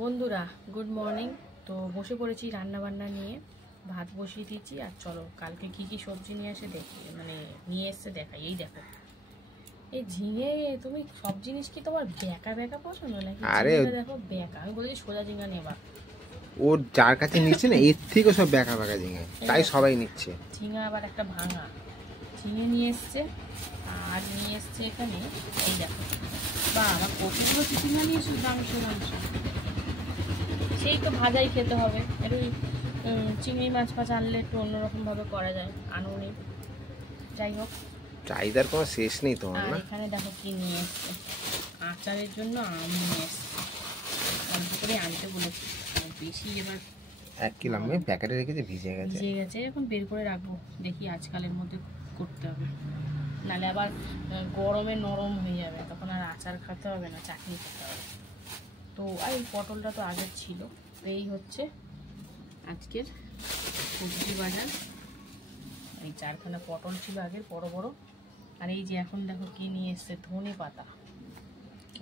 বন্ধুরা good morning. তো বসে পড়েছি রান্না বান্না নিয়ে, ভাত বসিয়ে দিয়েছি। আর চলো কালকে কি কি সবজি নিয়ে এসে দেখি, নিয়ে এসে দেখাই। এই দেখো, এই ঝিঙে। তুমি সব জিনিস কি তোমার বেঁকা বেঁকা পছন্দ নাকি? আরে দেখো বেঁকা, আমি বলেছি সোজা ঝিঙা নেবা। ওর যার কাছে নিচ্ছে না এর থেকে সব বেঁকা বেঁকা ঝিঙে, তাই সবাই নিচ্ছে। ঝিঙা আবার একটা ভাঙা ঝিঙে নিয়ে এসছে। আর নিয়ে এসছে এখানে, এই দেখো, বা আমার কতগুলো চিচিঙ্গা নিয়ে এসছে। মাংস সেই তো ভাজাই খেতে হবে। একটু চিংড়ি মাছ ফাছ আনলে একটু অন্যরকমভাবে করা যায়, আনুনি। যাই হোক, চাহিদার কোনো শেষ নেই তোমার আর না। এখানে দেখো কি নিয়ে এসছে, আচারের জন্য আম নিয়ে এসছে। অল্প করে আনতে বলেছি, বেশি এবার 1 কিলো আমি প্যাকেটে রেখেছি, ভিজে গেছে। এখন বের করে রাখবো, দেখি আজকালের মধ্যে করতে হবে, নাহলে আবার গরমে নরম হয়ে যাবে, তখন আর আচার খেতে হবে না, চাটনি খেতে হবে। তো আর এই পটলটা তো আগের ছিল। তো এই হচ্ছে আজকের সবজি বাজার। এই 4খানা পটল ছিল আগের, বড় বড়। আর এই যে এখন দেখো কি নিয়ে এসছে, ধনে পাতা।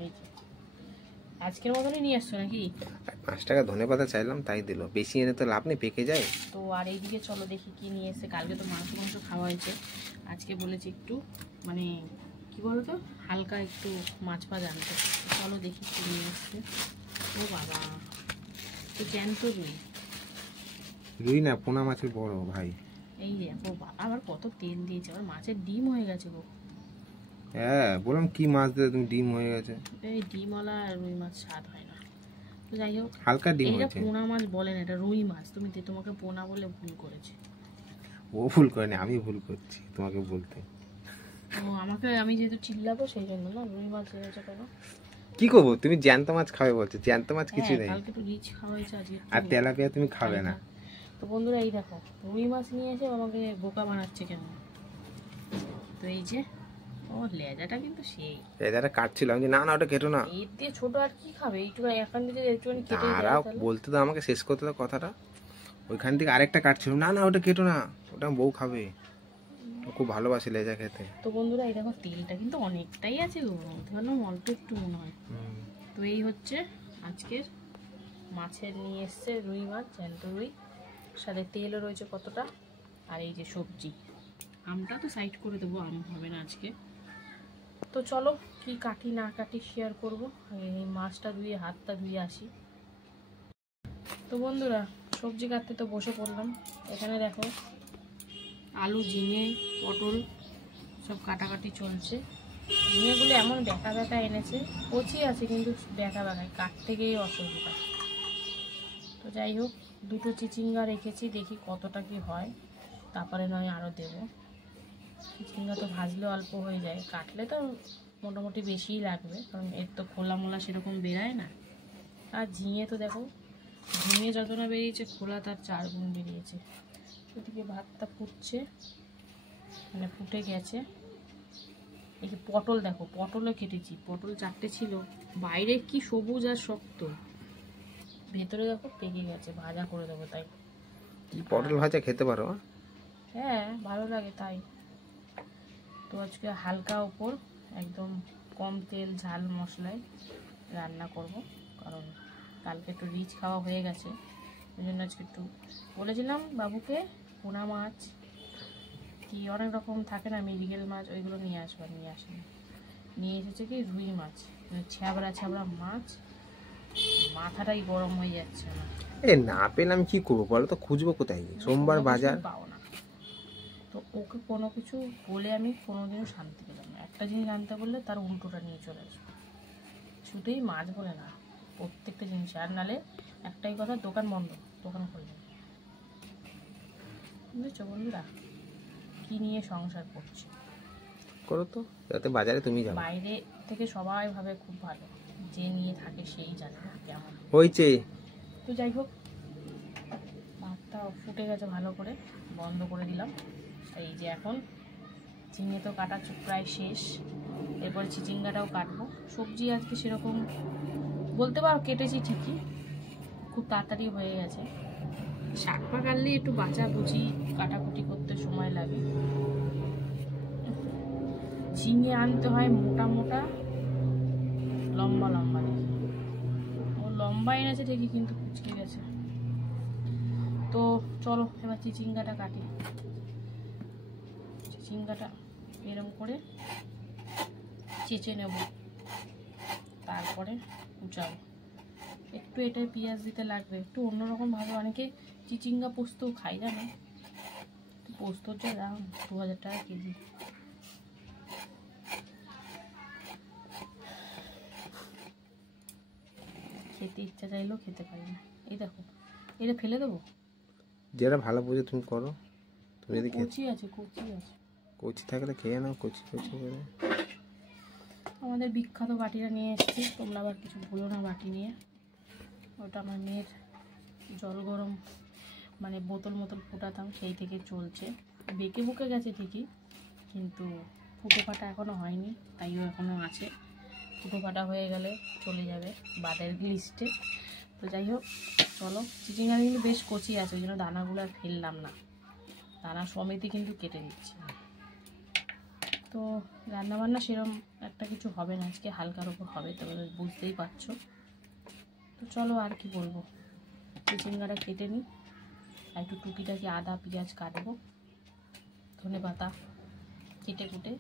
এই যে আজকের মতনই নিয়ে আসছো নাকি? 5 টাকা ধনে পাতা চাইলাম, তাই দিল। বেশি এনে তো লাভ নেই, পেকে যায়। তো আর এইদিকে চলো দেখি কি নিয়ে এসছে। কালকে তো মাংস খাওয়া হয়েছে, আজকে বলেছি একটু কি বলতো, হালকা একটু মাছ ফাছ আনতে। চলো দেখি কি নিয়ে এসছে। ও বাবা, তো জ্যান্ত রুই না, পোনা মাছের বড় ভাই। এই যে ও বাবা, আবার কত তেল দিয়েছে, আবার মাছের ডিম হয়ে গেছে গো। হ্যাঁ, বললাম কি মাছ দিলে তুমি, ডিম হয়ে গেছে। এই ডিমওয়ালা রুই মাছ স্বাদ হয় না। তো যাই হোক, হালকা ডিম এটা হয়েছে। পোনা মাছ বলে না, এটা রুই মাছ। তোমাকে পোনা বলে ভুল করেছে। ও ভুল করেনি, আমি ভুল করছি তোমাকে বলতে। আমি যেহেতু চিল্লাবো সেই জন্য না, রুই মাছ হয়েছে কেন? কি করবো, তুমি জ্যান্ত মাছ খাবে বলছো, জ্যান্ত মাছ কিছু নেই। কালকে তো রিচ খাওয়া হয়েছে, আজকে আর তেলাপিয়া তুমি খাবে না। তো বন্ধুরা এই দেখো, রুই মাছ নিয়ে এসে আমাকে বোকা বানাচ্ছে কেন। তো এই যে, ও লেজাটা কিন্তু সেই লেজাটা কাটছিল, আমি না না ওটা কেটো না। এর দিয়ে ছোট আর কি খাবে, এইটুকু এখান থেকে একটুখানি কেটে তারা বলতে তো আমাকে শেষ করতে দাও কথাটা। ওইখান থেকে আরেকটা কাটছিল, না না ওটা কেটো না, ওটা বউ খাবে, ও খুব ভালোবাসে লেজা খেতে। তো বন্ধুরা এই দেখো, তেলটা কিন্তু অনেকটাই আছে গো, ভাবলাম অল্প একটু মনে হয়। তো এই হচ্ছে আজকের মাছের নিয়ে এসছে, রুই মাছ, জ্যান্ত রুই, সাথে তেলও রয়েছে কতটা। আর এই যে সবজি, আমটা তো সাইড করে দেবো, আম হবে না আজকে। তো চলো কি কাটি না কাটি শেয়ার করবো। এই মাছটা ধুয়ে, হাতটা ধুয়ে আসি। তো বন্ধুরা সবজি কাটতে তো বসে পড়লাম। এখানে দেখো আলু, ঝিঙে, পটল সব কাটাকাটি চলছে। ঝিঙেগুলো এমন বেঁকা বেঁকা এনেছে, কচি আছে কিন্তু বেঁকা বেঁকায়, কাটতে গিয়ে অসুবিধা। তো যাই হোক, 2টো চিচিঙ্গা রেখেছি, দেখি কতটা কি হয়, তারপরে নয় আরও দেবো। চিচিঙ্গা তো ভাজলে অল্প হয়ে যায়, কাটলে তো মোটামুটি বেশিই লাগবে, কারণ এর তো খোলা মোলা সেরকম বেরায় না। আর ঝিঙে তো দেখো, ঝিঙে যত না বেরিয়েছে, খোলা তার 4 গুণ বেরিয়েছে। ওদিকে ভাতটা ফুটছে, ফুটে গেছে। এই যে পটল দেখো, পটলও কেটেছি, পটল 4টে ছিল। বাইরে কি সবুজ আর শক্ত, ভেতরে দেখো পেকে গেছে, ভাজা করে দেবো তাই। পটল ভাজা খেতে পারো? হ্যাঁ ভালো লাগে তাই। তো আজকে হালকা উপর, একদম কম তেল ঝাল মশলায় রান্না করব, কারণ কালকে একটু রিচ খাওয়া হয়ে গেছে। ওই জন্য আজকে একটু বলেছিলাম বাবুকে, পোনা মাছ কি অনেক রকম থাকে না, মৃগেল মাছ, ওইগুলো নিয়ে আসবার, নিয়ে আসেনি। নিয়ে এসেছে কি রুই মাছ, ছ্যাবড়া ছ্যাবড়া মাছ, মাথাটাই গরম হয়ে যাচ্ছে না। না পেলে আমি কি করবো বলো তো, খুঁজবো কোথায়? সোমবার বাজার পাও না। তো ওকে কোনো কিছু বলে আমি কোনোদিনও শান্তি পেলাম না। একটা জিনিস আনতে বললে তার উল্টোটা নিয়ে চলে আসবে, শুধুই মাছ বলে না, প্রত্যেকটা জিনিস। আর নালে একটাই কথা, দোকান বন্ধ, দোকান খুলবে। বুঝেছো বন্ধুরা, কি নিয়ে সংসার করছি। করো তো, যাতে বাজারে তুমি যাও। বাইরে থেকে সবাই ভাবে খুব ভালো, যে নিয়ে থাকে সেই জানে কেমন হয়েছে। তো যাই হোক, ভাতটা ফুটে গেছে ভালো করে, বন্ধ করে দিলাম। এই যে এখন ঝিঙে তো কাটা প্রায় শেষ, এরপর চিচিঙ্গাটাও কাটবো। সবজি আজকে সেরকম বলতে পারো কেটেছি ঠিকই, খুব তাড়াতাড়ি হয়ে গেছে। শাক পা কাটলে একটু বাঁচা বুঝি কাটাকুটি করতে সময় লাগে। ঝিঙে আনতে হয় মোটা মোটা, লম্বা লম্বা দেখি, ও লম্বা লম্বা এনেছে ঠিকই, কিন্তু কুচকে গেছে। তো চলো এবার চিচিঙ্গাটা কাটি। চিচিঙ্গাটা এরকম করে চেঁচে নেব, তারপরে কুচাবো। একটু এটাই পেঁয়াজ দিতে লাগবে, একটু অন্যরকম ভাবে। অনেকে চিচিঙ্গা পোস্ত খাই, জানো? পোস্তর যা দাম, 2000 টাকা কেজি। খেতে ইচ্ছা চাইলেও খেতে পারি না। এই দেখো, এটা ফেলে দেবো? যেটা ভালো বুঝে তুমি করো। তুমি যদি কচি আছে, কচি আছে। কচি থাকলে খেয়ে নাও, কচি কচি করে। আমাদের বিখ্যাত বাটিটা নিয়ে এসেছি, তোমরা আবার কিছু ভুলো না বাটি নিয়ে। ওটা আমার মেয়ের জল গরম, মানে বোতল মতন ফুটাতাম, সেই থেকে চলছে। বেঁকে বুকে গেছে ঠিকই, কিন্তু ফুটো ফাটা এখনও হয়নি, তাইও এখনও আছে। ফুটো ফাটা হয়ে গেলে চলে যাবে বাদের লিস্টে। তো যাই হোক, চলো। চিচিঙ্গা কিন্তু বেশ কচি আছে, ওই জন্য দানাগুলো আর ফেললাম না, দানা সমেতই কিন্তু কেটে দিচ্ছি। তো রান্নাবান্না সেরকম একটা কিছু হবে না আজকে, হালকার ওপর হবে, তবে বুঝতেই পারছো। তো চলো, আর কি বলবো, চিচিঙ্গাটা কেটে নিই। আর একটু টুকিটাকি আদা পেঁয়াজ কাটবো, ধনেপাতা কেটে কুটে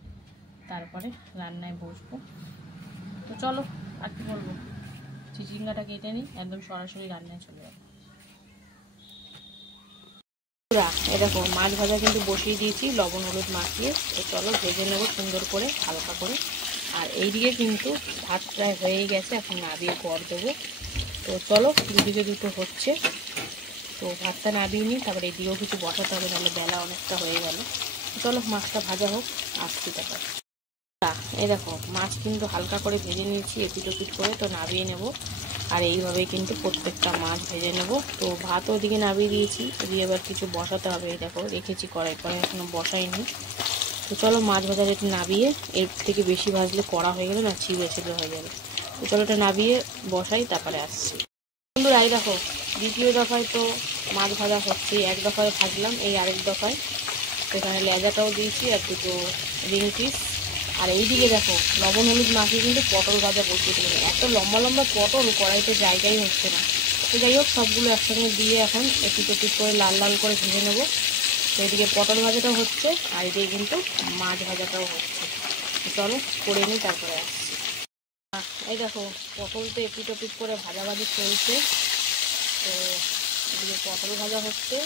তারপরে রান্নায় বসবো। তো চলো, আর কি বলবো, চিচিঙ্গাটা কেটে নিই, একদম সরাসরি রান্নায় চলে যাবো। এই দেখো, মাছ ভাজা কিন্তু বসিয়ে দিয়েছি লবণ হলুদ মাখিয়ে। তো চলো ভেজে নেবো সুন্দর করে, হালকা করে। আর এইদিকে কিন্তু ভাত প্রায় হয়েই গেছে, এখন নাবিয়ে গড় দেবো। তো চলো, দুদিকে দুটো হচ্ছে, তো ভাতটা নাবিয়ে নিই, তারপরে এদিকেও কিছু বসাতে হবে, নাহলে বেলা অনেকটা হয়ে গেল। চলো মাছটা ভাজা হোক, আসছি তারপর। এই দেখো, মাছ কিন্তু হালকা করে ভেজে নিয়েছি এপিট ওপিট করে, তো নাবিয়ে নেব। আর এইভাবেই কিন্তু প্রত্যেকটা মাছ ভেজে নেব। তো ভাত ওদিকে নাবিয়ে দিয়েছি, এদিকে এবার কিছু বসাতে হবে। এই দেখো, রেখেছি কড়াই, এখনো বসাইনি। তো চলো, মাছ ভাজা যেটা নাবিয়ে, এর থেকে বেশি ভাজলে কড়া হয়ে গেলে না, ছিঁড়ে ছিঁড়ে হয়ে যাবে। তো চলো এটা নাবিয়ে বসাই, তারপরে আসছি। বন্ধুরা এই দেখো, দ্বিতীয় দফায় তো মাছ ভাজা হচ্ছে। এক দফায় ভাজলাম, এই আরেক দফায় এখানে লেজাটাও দিয়েছি আর দুটো রিং পিস। আর এইদিকে দেখো, লবণ হলুদ মাখিয়ে কিন্তু পটল ভাজা বসিয়ে দিলাম। এত লম্বা লম্বা পটল, কড়াইতে জায়গাই হচ্ছে না। তো যাই হোক, সবগুলো একসঙ্গে দিয়ে এখন এপিট ওপিট করে লাল লাল করে ভেজে নেবো। তো এদিকে পটল ভাজাটাও হচ্ছে, আর এদিকে কিন্তু মাছ ভাজাটাও হচ্ছে। চলো করে নিই, তারপরে আসছি। এই দেখো, পটল তো এপিট ওপিট করে ভাজাভাজি চলছে। তো এদিকে পটল ভাজা হচ্ছে,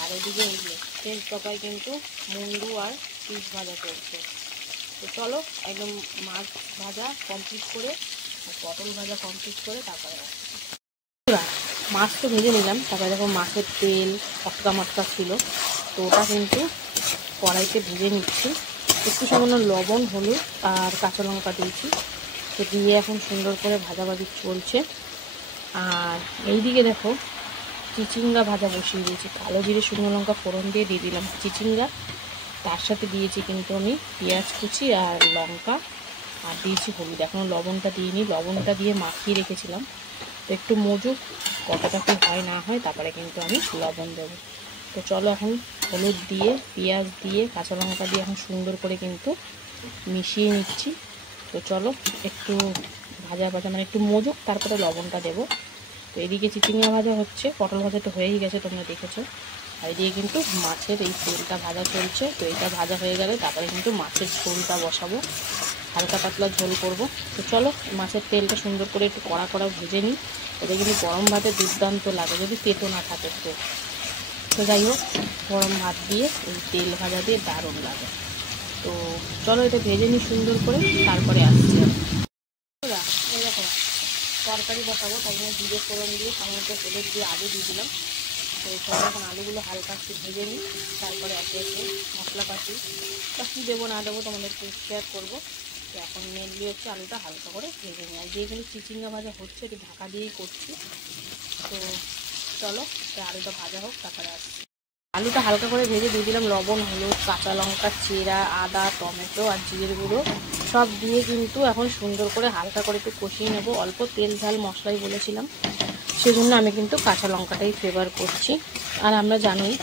আর ওদিকে এই যে তেল তরকারি কিন্তু মুন্ডু আর চিজ ভাজা চলছে। তো চলো, একদম মাছ ভাজা কমপ্লিট করে আর পটল ভাজা কমপ্লিট করে তারপরে আসছি। মাছ তো ভেজে নিলাম, তারপরে দেখো মাছের তেল মটকা মটকা ছিল, তো ওটা কিন্তু কড়াইতে ভেজে নিচ্ছি। একটু সামান্য লবণ হলুদ আর কাঁচা লঙ্কা দিয়েছি, তো দিয়ে এখন সুন্দর করে ভাজাভাজি চলছে। আর এইদিকে দেখো, চিচিঙ্গা ভাজা বসিয়ে দিয়েছি। কালো জিরে শুকনো লঙ্কা ফোড়ন দিয়ে দিলাম চিচিঙ্গা, তার সাথে দিয়েছি কিন্তু আমি পেঁয়াজ কুচি আর লঙ্কা, আর দিয়েছি হলুদ। এখনও লবণটা দিইনি, লবণটা দিয়ে মাখিয়ে রেখেছিলাম। তো একটু মজুক, কতটা কি হয় না হয়, তারপরে কিন্তু আমি লবণ দেবো। তো চলো, এখন হলুদ দিয়ে পেঁয়াজ দিয়ে কাঁচা লঙ্কা দিয়ে এখন সুন্দর করে কিন্তু মিশিয়ে নিচ্ছি। তো চলো, একটু ভাজা ভাজা মানে একটু মজুক, তারপরে লবণটা দেবো। তো এদিকে চিচিঙ্গা ভাজা হচ্ছে, পটল ভাজা তো হয়েই গেছে, তোমরা দেখেছো। আর এদিকে কিন্তু মাছের এই তেলটা ভাজা চলছে। তো এটা ভাজা হয়ে গেলে তারপরে কিন্তু মাছের ঝোলটা বসাবো, হালকা পাতলা ঝোল করব। তো চলো, মাছের তেলটা সুন্দর করে একটু কড়া কড়া ভেজে নিই। এটা কিন্তু গরম ভাতে দুর্দান্ত লাগে, যদি তেতো না থাকে। তো যাই হোক, গরম ভাত দিয়ে এই তেল ভাজা দিয়ে দারুণ লাগে। তো চলো, এটা ভেজে নিই সুন্দর করে, তারপরে আসছি। এই দেখো, তরকারি বসাবো, তাই জন্য জিরে ফোড়ন দিয়ে সাধারণত হলুদ দিয়ে আলু দিয়ে দিলাম। তো চলো, এখন আলুগুলো হালকা একটু ভেজে নিই, তারপরে একে একে মশলা পাতি বা কী দেবো না দেবো তোমাদেরকে শেয়ার করবো। তো এখন মেনলি হচ্ছে আলুটা হালকা করে ভেজে নিই। আর যেগুলো চিচিঙ্গা ভাজা হচ্ছে, এটি ঢাকা দিয়েই করছি। তো চলো, আলুটা ভাজা হোক, তারপরে আসছি। আলুটা হালকা করে ভেজে দিয়ে দিলাম লবণ হলুদ কাঁচা লঙ্কা চিরা আদা টমেটো আর জিরের গুঁড়ো সব দিয়ে কিন্তু এখন সুন্দর করে হালকা করে একটু কষিয়ে নেব। অল্প তেল ঝাল মশলাই বলেছিলাম, সেজন্য আমি কিন্তু কাঁচা লঙ্কাটাই ফেভার করছি। আর আমরা জানোই,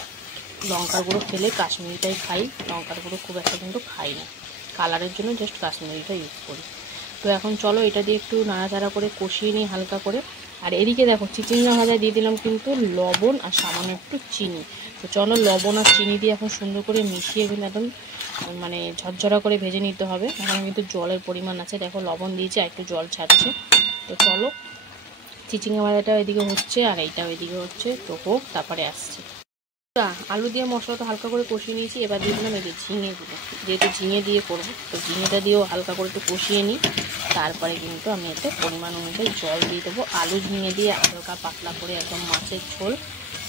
লঙ্কার গুঁড়ো খেলে কাশ্মীরিটাই খাই, লঙ্কার গুঁড়ো খুব একটা কিন্তু খাই না, কালারের জন্য জাস্ট কাশ্মীরিটা ইউজ করি। তো এখন চলো, এটা দিয়ে একটু নাড়াচাড়া করে কষিয়ে নিই হালকা করে। আর এদিকে দেখো চিচিঙ্গা ভাজা দিয়ে দিলাম কিন্তু লবণ আর সামান্য একটু চিনি। তো চলো লবণ আর চিনি দিয়ে এখন সুন্দর করে মিশিয়ে কিন্তু একদম মানে ঝরঝরা করে ভেজে নিতে হবে। এখন কিন্তু জলের পরিমাণ আছে, দেখো লবণ দিয়েছে আর একটু জল ছাড়ছে। তো চলো চিচিঙ্গা ভাজাটা ওইদিকে হচ্ছে আর এইটা ওইদিকে হচ্ছে, তো হোক তারপরে আসছে। আলু দিয়ে মশলাটা হালকা করে কষিয়ে নিয়েছি, এবার দিয়ে দিলাম এই যে ঝিঙেগুলো, যেহেতু ঝিঙে দিয়ে করবো তো ঝিঙেটা দিয়েও হালকা করে একটু কষিয়ে নিই। তারপরে কিন্তু আমি এতে পরিমাণ অনুযায়ী জল দিয়ে দেবো। আলু ঝিঙে দিয়ে হালকা পাতলা করে একদম মাছের ঝোল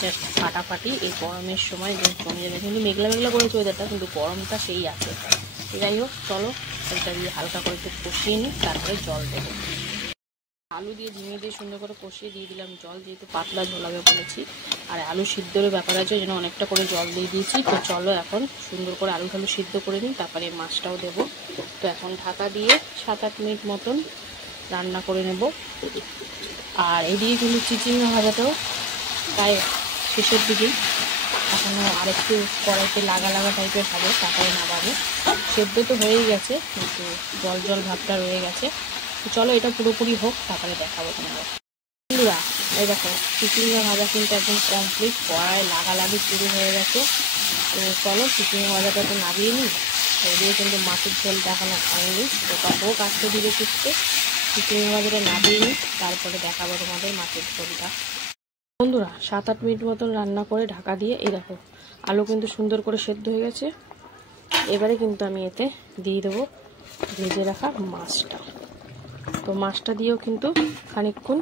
জাস্ট ফাটাফাটি এই গরমের সময় যে জমে যাবে। কিন্তু মেঘলা মেঘলা করেছে ওয়েদারটা, কিন্তু গরমটা সেই আছে। যাই হোক চলো এটা দিয়ে হালকা করে একটু কষিয়ে নিই, তারপরে জল দেবো। আলু দিয়ে ঝিঙে দিয়ে সুন্দর করে কষিয়ে দিয়ে দিলাম জল, যেহেতু পাতলা ঝোলাবে বলেছি। আর আলু সিদ্ধের ব্যাপার আছে, যেন অনেকটা করে জল দিয়ে দিয়েছি। তো চলো এখন সুন্দর করে আলু ঠালু সিদ্ধ করে নিই, তারপরে মাছটাও দেবো। তো এখন ঢাকা দিয়ে 7-8 মিনিট মতন রান্না করে নেব। আর এদিকে কিন্তু চিচিঙ্গা ভাজাটাও প্রায় শেষের দিকে, এখনও আরেকটু কড়াইতে লাগা লাগা টাইপের হবে, তারপরে নামাবো। সেদ্ধ তো হয়েই গেছে, কিন্তু জল জল ভাবটা রয়ে গেছে। তো চলো এটা পুরোপুরি হোক, তারপরে দেখাবো তোমাদের। বন্ধুরা এই দেখো চিচিঙ্গা ভাজা কিন্তু একদম কমপ্লিট, কড়াই লাগালাগি শুরু হয়ে গেছে। তো চলো চিচিঙ্গা ভাজাটা তো নামিয়ে নিই। ওদিকে কিন্তু মাছের ঝোল দেখানো হয়নি, ওটা হোক আসতে দিকে শিখতে। চিচিঙ্গা ভাজাটা নামিয়ে নিই, তারপরে দেখাবো তোমাদের মাছের ঝোলটা। বন্ধুরা 7-8 মিনিট মতন রান্না করে ঢাকা দিয়ে এই দেখো আলু কিন্তু সুন্দর করে সেদ্ধ হয়ে গেছে। এবারে কিন্তু আমি এতে দিয়ে দেবো ভেজে রাখা মাছটা। তো মাছটা দিয়েও কিন্তু খানিকক্ষণ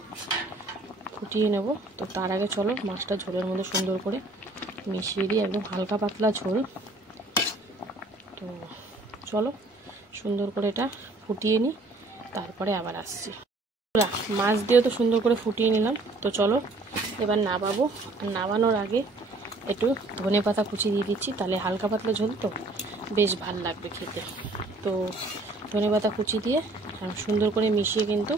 ফুটিয়ে নেব। তো তার আগে চলো মাছটা ঝোলের মধ্যে সুন্দর করে মিশিয়ে দিই, একদম হালকা পাতলা ঝোল। তো চলো সুন্দর করে এটা ফুটিয়ে নিই, তারপরে আবার আসছি। মাছ দিয়েও তো সুন্দর করে ফুটিয়ে নিলাম। তো চলো এবার নামাবো। নামানোর আগে একটু ধনেপাতা কুচি দিয়ে দিচ্ছি, তাহলে হালকা পাতলা ঝোল তো বেশ ভাল লাগবে খেতে। তো ধনেপাতা কুচি দিয়ে সুন্দর করে মিশিয়ে কিন্তু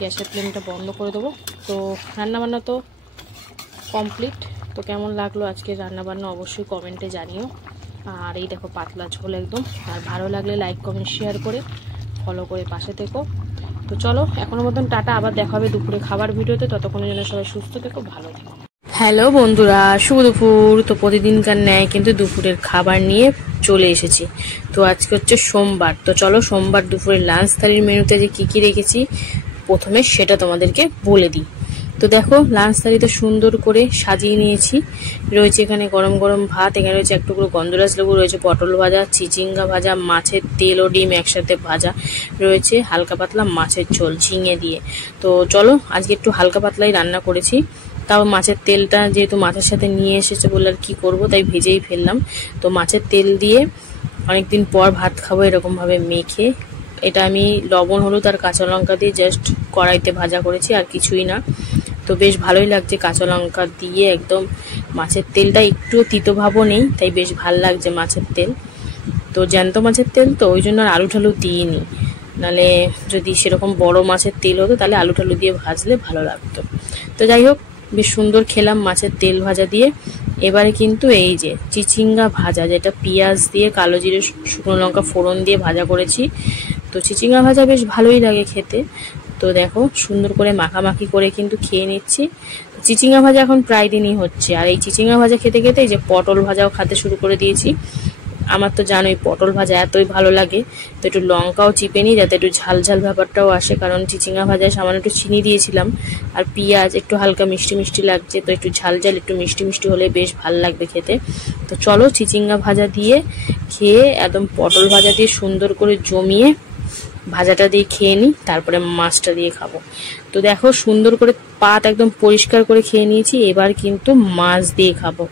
গ্যাসের ফ্লেমটা বন্ধ করে দেবো। তো রান্নাবান্না তো কমপ্লিট। তো কেমন লাগলো আজকের রান্নাবান্না অবশ্যই কমেন্টে জানিও। আর এই দেখো পাতলা ঝোল একদম। আর ভালো লাগলে লাইক কমেন্ট শেয়ার করে ফলো করে পাশে থেকো। তো চলো এখনো মতন টাটা, আবার দেখা হবে দুপুরে খাবার ভিডিওতে। ততক্ষণের জন্য সবাই সুস্থ থেকো, ভালো থেকো। হ্যালো বন্ধুরা, শুভ দুপুর। তো প্রতিদিনকার ন্যায় কিন্তু দুপুরের খাবার নিয়ে চলে এসেছি। তো আজকে হচ্ছে সোমবার। তো চলো সোমবার দুপুরের লাঞ্চ থালির মেনুতে যে কী রেখেছি প্রথমে সেটা তোমাদেরকে বলে দিই। তো দেখো লাঞ্চ থালিতে সুন্দর করে সাজিয়ে নিয়েছি। রয়েছে এখানে গরম গরম ভাত, এখানে রয়েছে এক টুকরো গন্ধরাজ লেবু, রয়েছে পটল ভাজা, চিচিঙ্গা ভাজা, মাছের তেল ও ডিম একসাথে ভাজা, রয়েছে হালকা পাতলা মাছের ঝোল ঝিঙে দিয়ে। তো চলো আজকে একটু হালকা পাতলাই রান্না করেছি। তাও মাছের তেলটা যেহেতু মাছের সাথে নিয়ে এসেছে বলে আর কি করবো, তাই ভেজেই ফেললাম। তো মাছের তেল দিয়ে অনেকদিন পর ভাত খাবো এরকমভাবে মেখে। এটা আমি লবণ হলুদ আর কাঁচা লঙ্কা দিয়ে জাস্ট কড়াইতে ভাজা করেছি, আর কিছুই না। তো বেশ ভালোই লাগছে কাঁচা লঙ্কা দিয়ে, একদম মাছের তেলটা একটু তিতো ভাবও নেই, তাই বেশ ভাল লাগছে মাছের তেল। তো জ্যান্ত মাছের তেল তো ওই জন্য আর আলু ঠালু দিইনি, নাহলে যদি সেরকম বড় মাছের তেল হতো তাহলে আলু ঠালু দিয়ে ভাজলে ভালো লাগতো। তো যাই হোক বেশ সুন্দর খেলাম মাছের তেল ভাজা দিয়ে। এবারে কিন্তু এই যে চিচিঙ্গা ভাজা, যেটা পেঁয়াজ দিয়ে কালো জিরে শুকনো লঙ্কা ফোড়ন দিয়ে ভাজা করেছি। তো চিচিঙ্গা ভাজা বেশ ভালোই লাগে খেতে। তো দেখো সুন্দর করে মাখামাখি করে কিন্তু খেয়ে নিচ্ছি। চিচিঙ্গা ভাজা এখন প্রায় দিনই হচ্ছে। আর এই চিচিঙ্গা ভাজা খেতে খেতে এই যে পটল ভাজাও খেতে শুরু করে দিয়েছি। আমার তো জানোই পটল ভাজা এতই ভালো লাগে। তো একটু লঙ্কাও চিপে নিই যাতে একটু ঝাল ঝাল ব্যাপারটাও আসে, কারণ চিচিঙ্গা ভাজায় সামান্য একটু চিনি দিয়েছিলাম আর পেঁয়াজ একটু হালকা মিষ্টি মিষ্টি লাগছে। তো একটু ঝাল ঝাল একটু মিষ্টি মিষ্টি হলে বেশ ভাল লাগবে খেতে। তো চলো চিচিঙ্গা ভাজা দিয়ে খেয়ে একদম পটল ভাজা দিয়ে সুন্দর করে জমিয়ে ভাজাটা দিয়ে খেয়ে নিই, তারপরে মাছটা দিয়ে খাবো। তো দেখো সুন্দর করে পাত একদম পরিষ্কার করে খেয়ে নিয়েছি। এবার কিন্তু মাছ দিয়ে খাবো।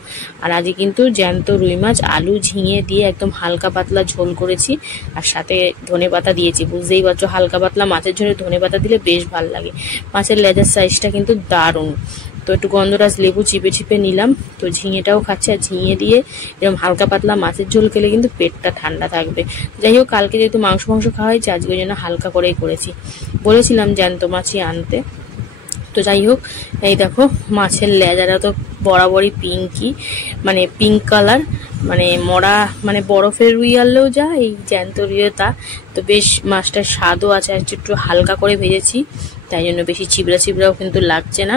আর আজকে কিন্তু জ্যান্ত রুই মাছ আলু ঝিঙে দিয়ে একদম হালকা পাতলা ঝোল করেছি, আর সাথে ধনেপাতা দিয়েছি। বুঝতেই পারছো হালকা পাতলা মাছের ঝোলে ধনেপাতা দিলে বেশ ভালো লাগে। মাছের লেজের সাইজটা কিন্তু দারুণ। তো একটু গন্ধরাজ লেবু চিপে চিপে নিলাম। তো ঝিঙেটাও খাচ্ছে, আর ঝিঙে দিয়ে এরকম হালকা পাতলা মাছের ঝোল খেলে কিন্তু পেটটা ঠান্ডা থাকবে। যাই হোক কালকে যেহেতু মাংস খাওয়া হয়েছে আজকে ওই জন্য হালকা করেই করেছি। বলেছিলাম জ্যান্ত মাছই আনতে। তো যাই হোক এই দেখো মাছের লেজাটা তো বরাবরই পিঙ্কি, মানে পিঙ্ক কালার, মানে মরা, মানে বরফের রুই আনলেও যা এই জ্যান্ত রুইও তা। তো বেশ মাছটার স্বাদও আছে। আর একটু হালকা করে ভেজেছি তাই জন্য বেশি চিবড়া চিবড়াও কিন্তু লাগছে না।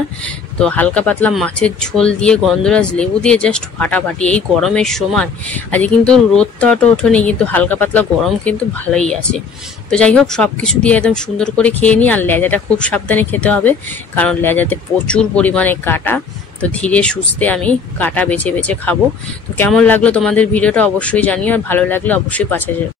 তো হালকা পাতলা মাছের ঝোল দিয়ে গন্ধরাজ লেবু দিয়ে জাস্ট ফাটাফাটি এই গরমের সময়। আজকে কিন্তু রোদটা ওঠেনি, কিন্তু হালকা পাতলা গরম কিন্তু ভালোই আছে। তো যাই হোক, সব কিছু দিয়ে একদম সুন্দর করে খেয়ে নিই। আর লেজাটা খুব সাবধানে খেতে হবে, কারণ লেজাতে প্রচুর পরিমাণে কাটা। তো ধীরে সুস্থে আমি কাটা বেছে বেছে খাবো। তো কেমন লাগলো তোমাদের ভিডিওটা অবশ্যই জানিও, আর ভালো লাগলে অবশ্যই পাশে